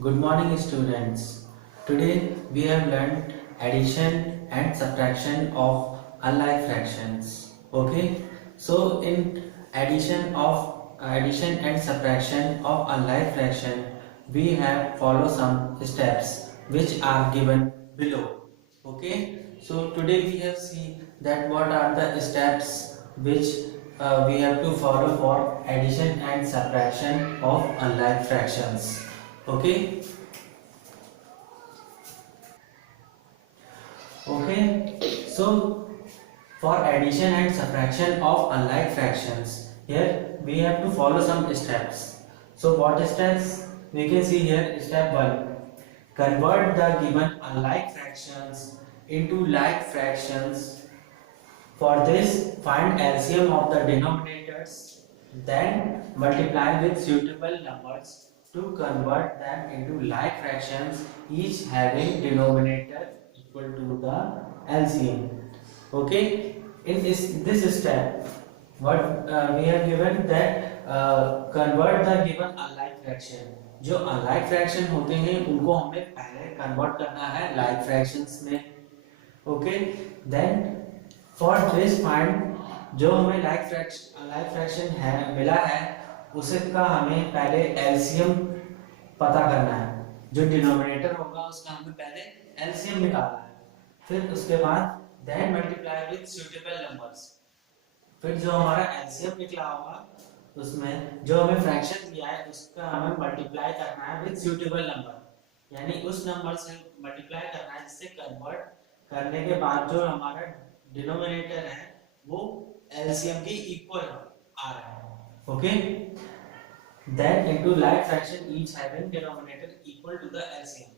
Good morning, students. Today we have learned addition and subtraction of unlike fractions. Okay, so in addition and subtraction of unlike fraction, we have follow some steps which are given below. Okay, so today we have seen that what are the steps which we have to follow for addition and subtraction of unlike fractions. Okay. Okay, so for addition and subtraction of unlike fractions, here we have to follow some steps. So what steps? We can see here step 1. Convert the given unlike fractions into like fractions. For this, find LCM of the denominators, then multiply with suitable numbers to convert them into like fractions, each having denominator equal to the LCM. Okay, in this step, what we have given that convert the given unlike fraction. जो unlike fraction होते हैं उनको हमें पहले convert करना है like fractions में. Okay then for this find जो हमें लाइक फ्रैक्शन है मिला है उसका हमें पहले एलसीएम पता करना है. जो डिनोमिनेटर होगा उसका हमें पहले एलसीएम निकालना है. फिर उसके बाद then multiply with suitable numbers. फिर जो हमारा एलसीएम निकला होगा उसमें जो हमें फ्रैक्शन दिया है उसका हमें मल्टीप्लाई करना है विद सूटेबल नंबर. यानी उस नंबर से मल्टीप्लाई करना है जिससे कन्वर्ट करने के बाद जो हमारा डिनोमिनेटर है वो एलसीएम के इक्वल आ रहा है. Okay then into like fraction each having denominator equal to the LCM.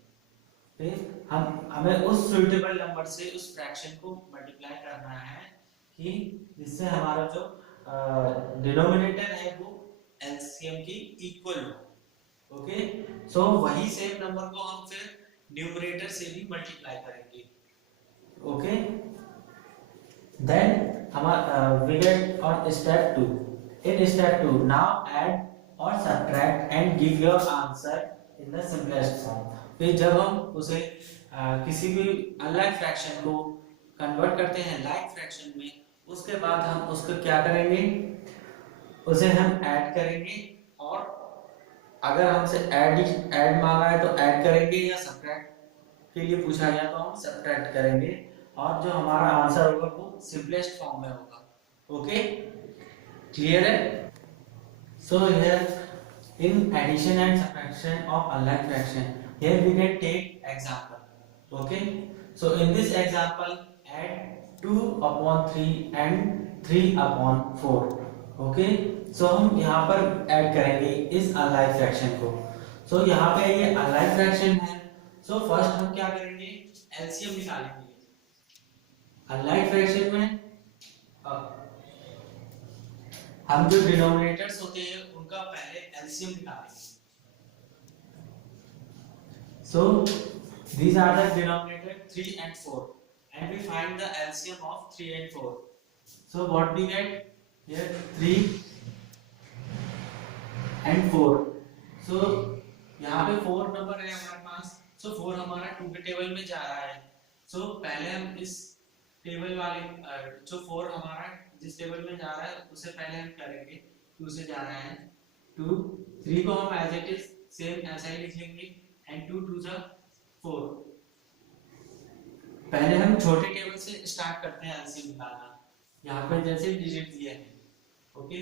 फिर हमें उस सुटेबल नंबर से उस फ्रैक्शन को मल्टीप्लाई करना है कि जिससे हमारा जो डिनोमिनेटर है वो एलसीएम के इक्वल हो. ओके सो वही सेम नंबर को हम फिर न्यूमरेटर से भी मल्टीप्लाई करेंगे. ओके देन हमारा we get on step 2. In step 2 now add और subtract and give your answer in the simplest form. फिर जब हम उसे किसी भी अनलाइक फ्रैक्शन को कन्वर्ट करते हैं लाइक फ्रैक्शन में उसके बाद हम उसको क्या करेंगे उसे हम ऐड करेंगे. और अगर हमसे ऐड मांगा है तो ऐड करेंगे या सब्ट्रैक्ट के लिए पूछा गया तो हम सब्ट्रैक्ट करेंगे और जो हमारा आंसर होगा वो सिंपलेस्ट फॉर्म में होगा. ओके क्लियर है. So here in addition and subtraction of unlike fraction, here we can take example. Okay so in this example add 2 upon 3 and 3 upon 4. okay so हम यहाँ पर ऐड करेंगे इस unlike fraction को. so यहाँ पे ये unlike fraction है. so first हम क्या करेंगे LCM निकालेंगे. unlike fraction में हम जो डिनोमिनेटर्स होते हैं उनका पहले एलसीएम निकालेंगे. सो these are the denominator 3 and 4 and we find the LCM of 3 and 4. so what we get here 3 and 4. so यहाँ पे 4 नंबर है हमारे पास. so 4 हमारा 2 के टेबल में जा रहा है. so पहले हम इस टेबल वाले जो 4 हमारा जिस टेबल में जा रहा है उसे पहले हम करेंगे 2 से जा रहा है 2. 3 को हम एज इट इज सेम ऐसा ही लिख लेंगे एंड 2 2 जा 4. पहले हम छोटे टेबल से स्टार्ट करते हैं एलसीएम निकालना. यहाँ पे जैसे डिजिट दिए हैं. Okay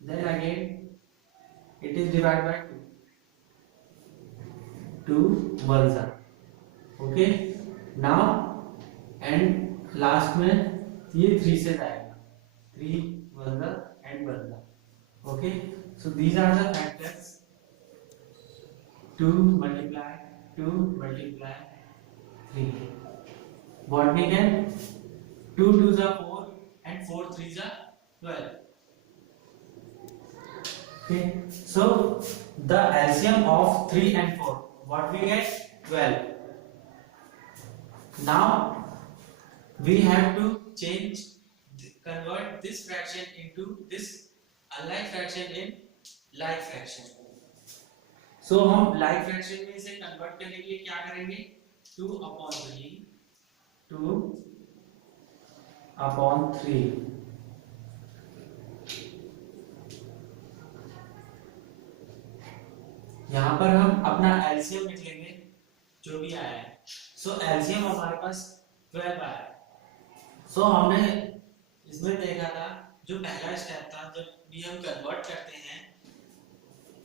then again it is divide by 2 1 जा. ओके नाउ एंड लास्ट में ये 3 से जाएगा 3 1 जा एंड 1 जा. okay so these are the factors 2 multiply 2 multiply 3. what we can 2 2 is 4 and 4 3 is 12. okay so the LCM of 3 and 4 what we get 12. now we have to convert this fraction into this unlike fraction in like fraction. सो हम like fraction में इसे convert करने के लिए क्या करेंगे, 2/3, 2/3। यहाँ पर हम अपना एलसीएम लिख लेंगे जो भी आया है। सो एलसीएम हमारे पास 12 आया है। सो हमने इसमें देखा था जो पहला स्टेप था, जब भी हम कन्वर्ट करते हैं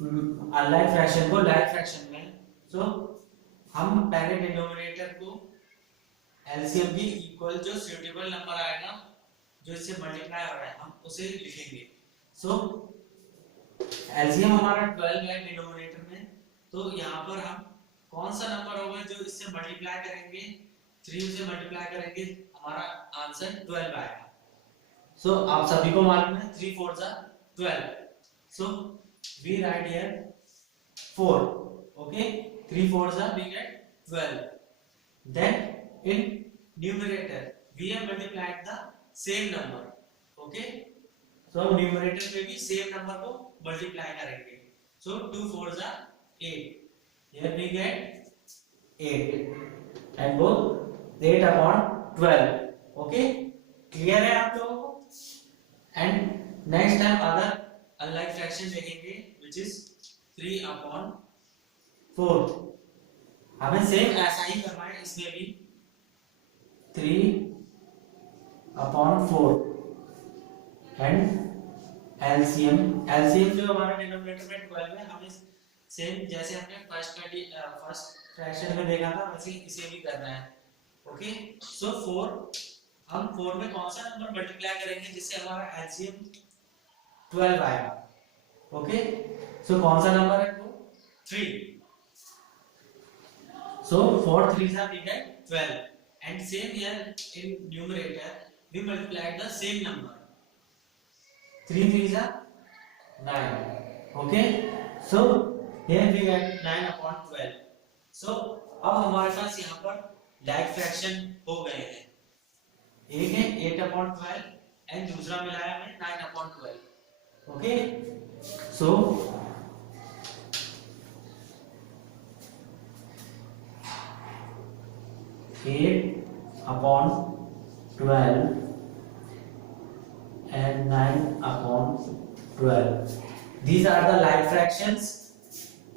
अनलाइक फ्रैक्शन को लाइक फ्रैक्शन में, सो हम पहले डिनोमिनेटर को एलसीएम की इक्वल जो सूटेबल नंबर आएगा जो इससे मल्टीप्लाई हो रहा है हम उसे लिखेंगे। सो एलसीएम हमारा 12 है डिनोमिनेटर में, तो यहाँ पर हम कौन सा नंबर होगा जो इससे मल्टीप्लाई करेंगे, 3 से मल्टीप्लाई करेंगे, हमारा आंसर 12 आएगा। सो आप सभी को मालूम है 3 4 जा 12। So we write here 4, okay, 3 4 जा we get 12। Then in numerator we have multiplied the same number, okay, so हम numerator में भी same number को multiply करेंगे। So 2 4 जा 8, here we get 8 and both 8/12, okay, clear है आप लोगों को। and next time other unlike fraction देखेंगे which is 3/4। हमें सेम ऐसा ही करना है इसमें भी 3/4 एंड एलसीएम जो हमारा डिनोमिनेटर में 12 है, हमें सेम जैसे हमने फर्स्ट फ्रैक्शन में देखा था वैसे इसे भी करना है, ओके। सो 4, हम 4 में कौन सा नंबर मल्टीप्लाई करेंगे जिससे हमारा एलसीएम 12 आएगा, ओके। सो कौन सा नंबर है वो 3। So 4 3s are we get 12 and same here in numerator we multiplied the same number, 3 3s are 9, okay, so here we get 9/12। so अब हमारे पास यहाँ पर लाइक फ्रैक्शन हो गए हैं, एक है 8/12 एंड दूसरा मिलाया हमें 9/12, okay. So 8/12 and 9/12, these are the like fractions,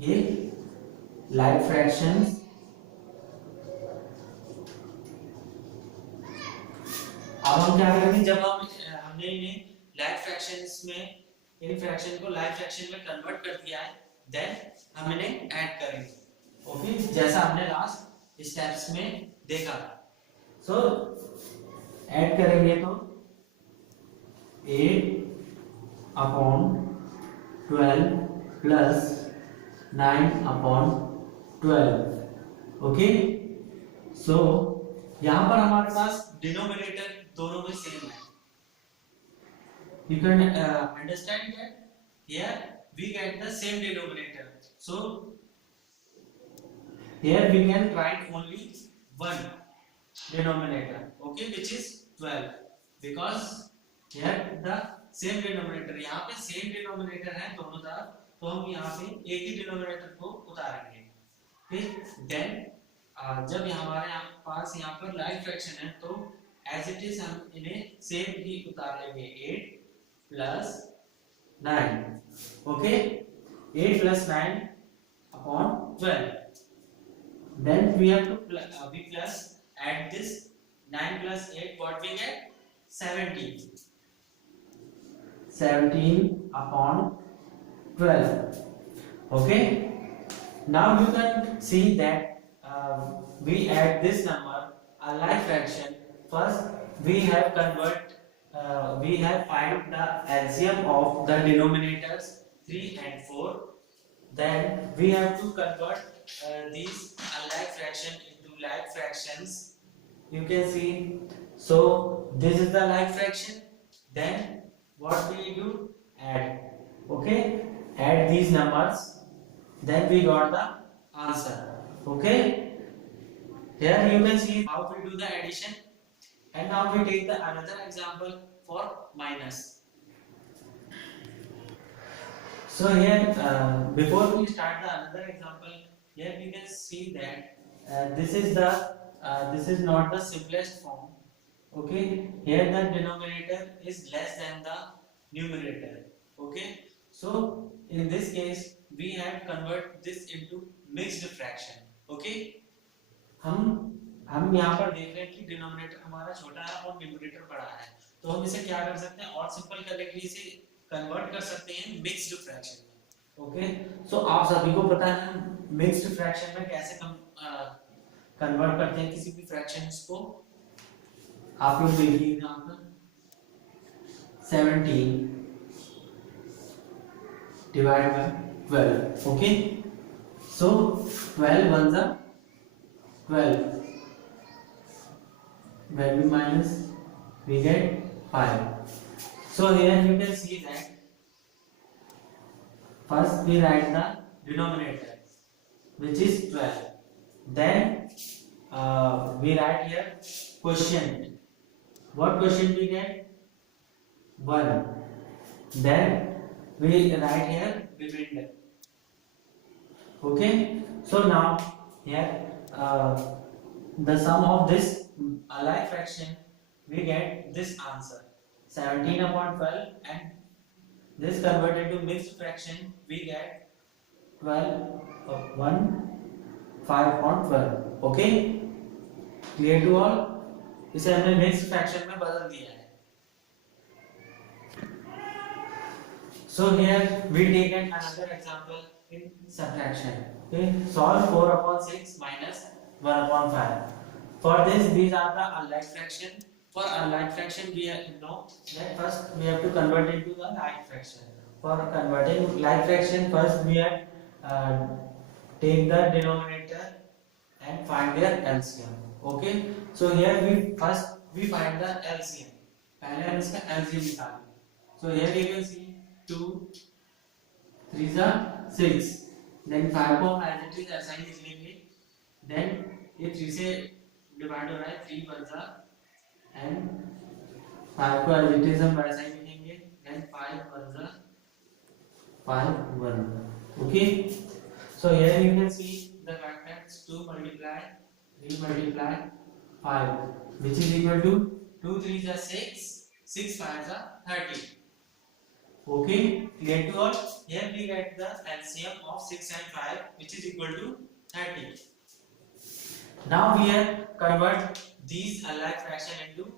ये like fractions। अब हम क्या करेंगे, जब हमने इन्हें like fractions में इन फ्रैक्शन को like फ्रैक्शन में कन्वर्ट कर दिया है, देन हम इन्हें ऐड करेंगे, ओके, जैसा हमने लास्ट स्टेप्स में देखा। सो ऐड करेंगे तो 8/12 प्लस 9/12, ओके। सो यहाँ पर हमारे पास डिनोमिनेटर दोनों में सेम है, you can understand that here we get the same denominator, so here we can write only one denominator, okay, which is 12, because here the same denominator, यहाँ पे same denominator है दोनों तरफ, तो हम यहाँ पे एक ही denominator को उतारेंगे, फिर then जब हमारे पास यहाँ पर like fraction है तो as it is हम इन्हें same ही उतार लेंगे, 8 plus 9, okay, 8 plus 9/12। Then we have to we plus add this 9 plus 8, what we get 17, 17/12, okay। Now you can see that we add this number a like fraction. First we have find the LCM of the denominators 3 and 4, then we have to convert these unlike fraction into like fractions, you can see। So this is the like fraction, then what we do, add, okay, add these numbers, then we got the answer, okay। Here you can see how we do the addition, and now we take the another example for minus। So here, before we start the another example, here we can see that this is not the simplest form. Okay, here the denominator is less than the numerator. Okay, so in this case we have convert this into mixed fraction. Okay, हम यहाँ पर देख रहे हैं कि denominator हमारा छोटा है और न्यूमरेटर बड़ा है, तो हम इसे क्या कर सकते हैं और सिंपल करने के लिए इसे कन्वर्ट कर सकते हैं मिक्स्ड फ्रैक्शन में. ओके, सो आप सभी को पता है हम मिक्स्ड फ्रैक्शन में कैसे कन्वर्ट करते हैं किसी भी फ्रैक्शंस को. आप लोग देखिए यहाँ पर 17 डिवाइड बाय 12. ओके, सो 12 1 जा 12, when we minus we get 5. So here you can see that first we write the denominator which is 12, then we write here quotient. What quotient we get? 1. Then we write here remainder. Okay, so now here the sum of this allied fraction we get this answer 17 upon 12, and this converted to mixed fraction we get 12 of 1 5 upon 12. Okay, clear to all? इसे हमने mixed fraction में बदल दिया है. So here we take another example in subtraction. Okay, solve 4 upon 6 minus 1 upon 5. For this, these are the unlike fraction. For unlike fraction, we know that first we have to convert into the like fraction. For converting like fraction, first we have take the denominator and find their LCM. Okay, so here we find the LCM. पहले हम इसका LCM निकालेंगे. So here you can see 2 3 6, then 5 को as it is ऐसा ही लिख लेंगे. Then ये 3 से डिवाइड हो रहा है, 3 1 जा and 5 को as it is हम वैसा ही लिखेंगे. Then 5 1 जा 5 1. Okay, so here you can see the factors 2 multiply 3 multiply 5, which is equal to 2 3 जा 6 6 5 जा 30. Okay, clear to all? Here we get the LCM of 6 and 5, which is equal to 30. Now we have convert these alike fraction into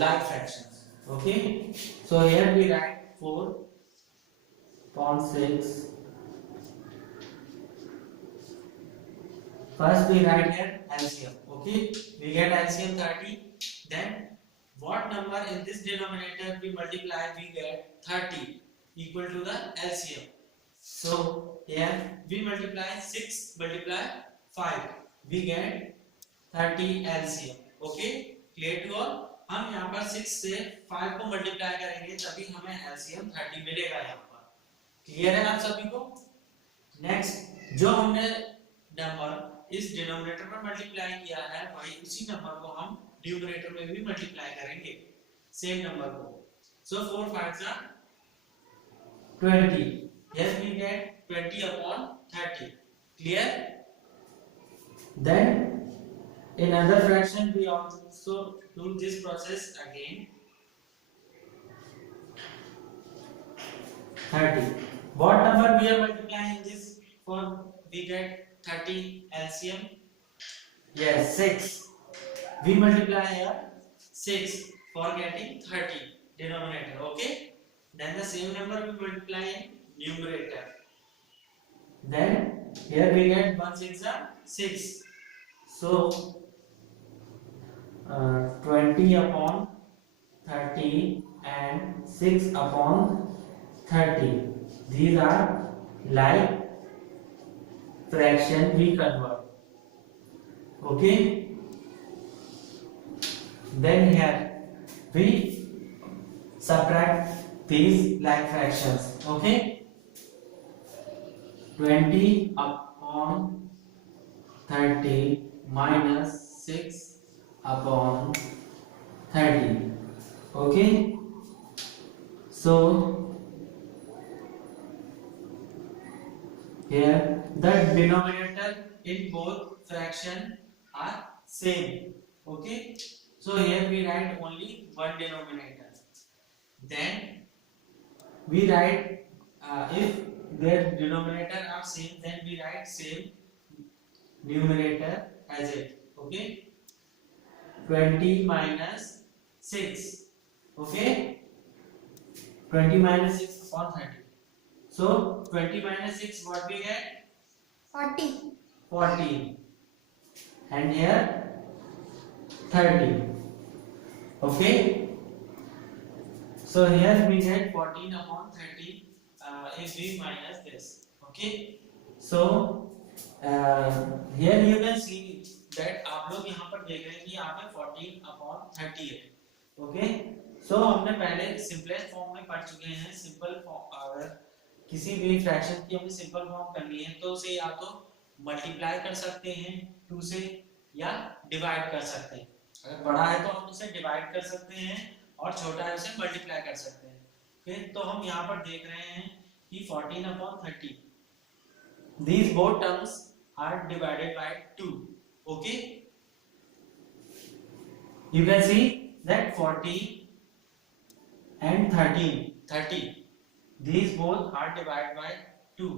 like fractions. Okay, so here we write 4 upon 6. First we write here LCM. Okay, we get LCM 30. Then what number in this denominator we multiply, we get 30 equal to the LCM. So here we multiply 6 multiply 5, we get 30 LCM. Okay, clear to all? हम यहाँ पर 6 से 5 को multiply करेंगे तभी हमें LCM 30 मिलेगा. यहाँ पर क्लियर है आप सभी को? नेक्स्ट जो हमने नंबर इस डिनोमिनेटर पर मल्टीप्लाई किया है वही उसी नंबर को हम न्यूमरेटर में भी मल्टीप्लाई करेंगे, सेम नंबर को. So 4 5 are 20. Yes, we get 20 upon 30. Clear? Then in other fraction we also do this process again. 30. What number we are multiplying this for? We get 30 LCM. Yes, 6. We multiply here 6 for getting 30 denominator. Okay, then the same number we multiply in numerator. Then here we get 1 6 are 6. So 20 upon 30 and 6 upon 30. These are like fraction we convert. Okay, then here we subtract these like fractions. Okay, 20 upon 30 minus 6 upon 30. Okay, so Here the denominator in both fraction are same. Okay. So here we write only one denominator. Then we write if their denominator are same, then we write same numerator as it. Okay. 20 minus 6. Okay. 20 minus 6 upon 30. So 20 minus 6, what we get? 40. 14. And here 30. Okay. So here we get 14 upon 30 if we minus this. Okay. So here you can see that आप लोग यहाँ पर देख रहे हैं कि यहाँ पे 14 upon 30 है. Okay. So हमने पहले सिंपलेस्ट फॉर्म में पढ़ चुके हैं. सिंपल फॉर्म, अगर किसी भी फ्रैक्शन की हमें सिंपल फॉर्म करनी है तो उसे या तो मल्टीप्लाई कर सकते हैं 2 से या डिवाइड कर सकते हैं. अगर बड़ा है तो हम उसे डिवाइड कर सकते हैं और छोटा है उसे मल्टीप्लाई कर सकते हैं. फिर तो हम यहाँ पर देख रहे हैं कि 14 upon 30, these both terms are divided by 2. Okay, you can see that 40 and 30, these both are divided by 2.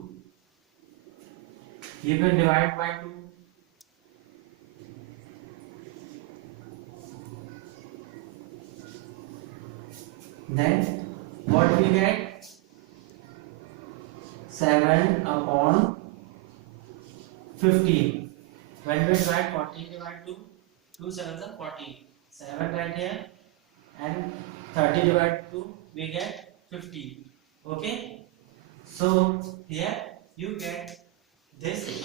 You can divide by 2. Then what we get? 7 upon 15. When we divide 14 divide 2, 2 7s are 14. 7 right here and 30 divide 2, we get 50. Okay. So here you get this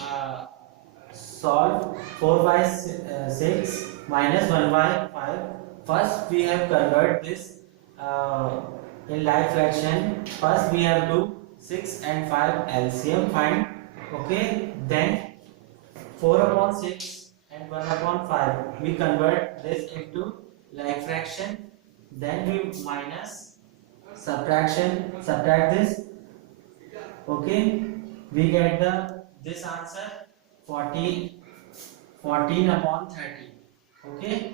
solve 4 by 6 minus 1 by 5. First we have convert this in like fraction. First we have to 6 and 5 LCM find. Okay. Then 4 upon 6 and 1 upon 5, we convert this into like fraction. Then we minus subtract this. Okay, we get this answer 14 upon 30. Okay,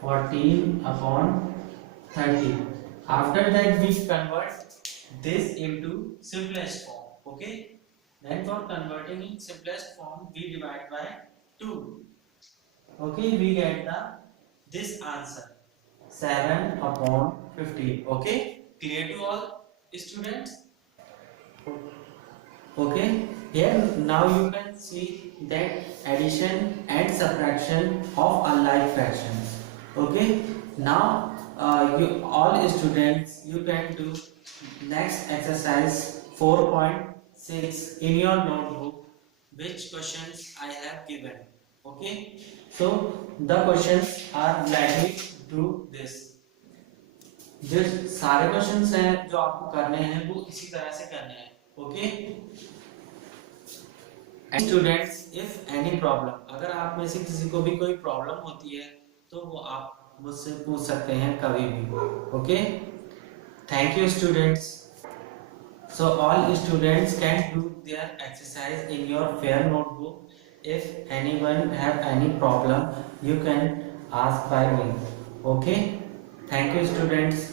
14 upon 30. After that we convert this into simplest form. Okay, then for converting in simplest form we divide by 2. Okay, we get this answer 7 upon 15. Okay, clear to all students? Okay, here now you can see that addition and subtraction of unlike fractions. Okay, now you all students, you can do next exercise 4.6 in your notebook, which questions I have given. Okay, so the questions are let me do this. जो सारे questions हैं जो आपको करने हैं वो इसी तरह से करने हैं. Okay students, if any problem, अगर आप में से किसी को भी कोई प्रॉब्लम होती है तो वो आप मुझसे पूछ सकते हैं कभी भी. Okay, thank you students. So all students can do their exercise in your fair notebook. If anyone have any problem, you can ask by me. Okay, thank you students.